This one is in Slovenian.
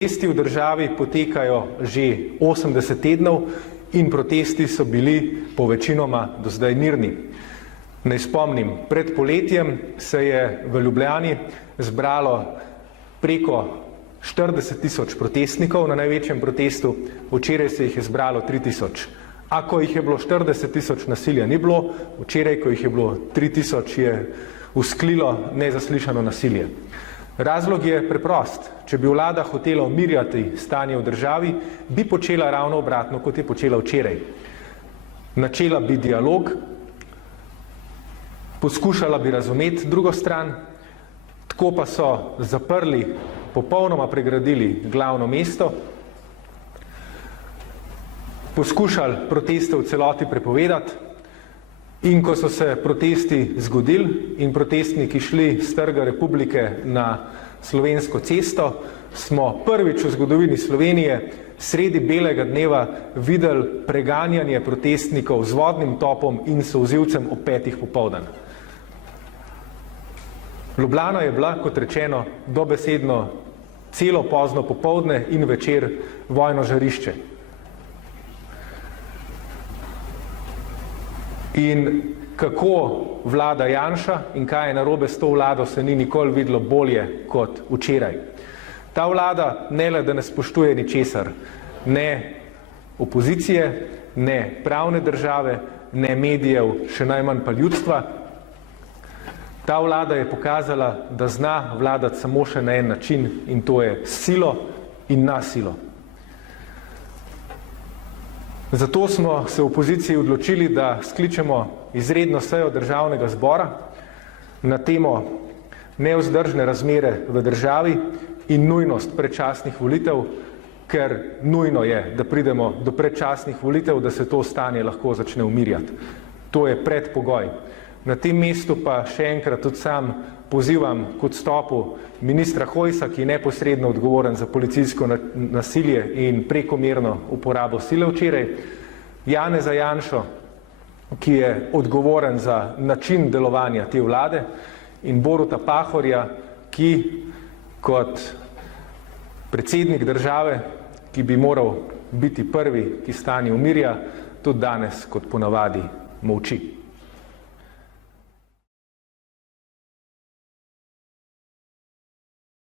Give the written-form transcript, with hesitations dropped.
Protesti v državi potekajo že 80 tednov in protesti so bili po večinoma do zdaj mirni. Naj spomnim, pred poletjem se je v Ljubljani zbralo preko 40.000 protestnikov na največjem protestu, včeraj se jih je zbralo 3.000. Ako jih je bilo 40.000, nasilja ni bilo, včeraj, ko jih je bilo 3.000, je vzklilo nezaslišano nasilje. Razlog je preprost. Če bi vlada hotela umirjati stanje v državi, bi počela ravno obratno, kot je počela včeraj. Načela bi dialog, poskušala bi razumeti drugo stran, tako pa so zaprli, popolnoma pregradili glavno mesto, poskušali proteste v celoti prepovedati, in ko so se protesti zgodili in protestniki šli s Trga Republike na Slovensko cesto, smo prvič v zgodovini Slovenije sredi belega dneva videli preganjanje protestnikov z vodnim topom in solzivcem ob 5. popoldan. Ljubljana je bila, kot rečeno, dobesedno celo pozno popoldne in večer vojno žarišče. In kako vlada Janša in kaj je narobe s to vlado, se ni nikoli videlo bolje kot včeraj. Ta vlada ne le, da ne spoštuje ničesar, ne opozicije, ne pravne države, ne medijev, še najmanj pa ljudstva. Ta vlada je pokazala, da zna vladati samo še na en način, in to je s silo in nasilo. Zato smo se v opoziciji odločili, da skličemo izredno sejo državnega zbora na temo nevzdržne razmere v državi in nujnost predčasnih volitev, ker nujno je, da pridemo do predčasnih volitev, da se to stanje lahko začne umirjati. To je predpogoj. Na tem mestu pa še enkrat tudi sam pozivam k odstopu ministra Hojsa, ki je neposredno odgovoren za policijsko nasilje in prekomerno uporabo sile včeraj, Janeza Janšo, ki je odgovoren za način delovanja te vlade, in Boruta Pahorja, ki kot predsednik države, ki bi moral biti prvi, ki stanje umirja, tudi danes kot ponavadi molči.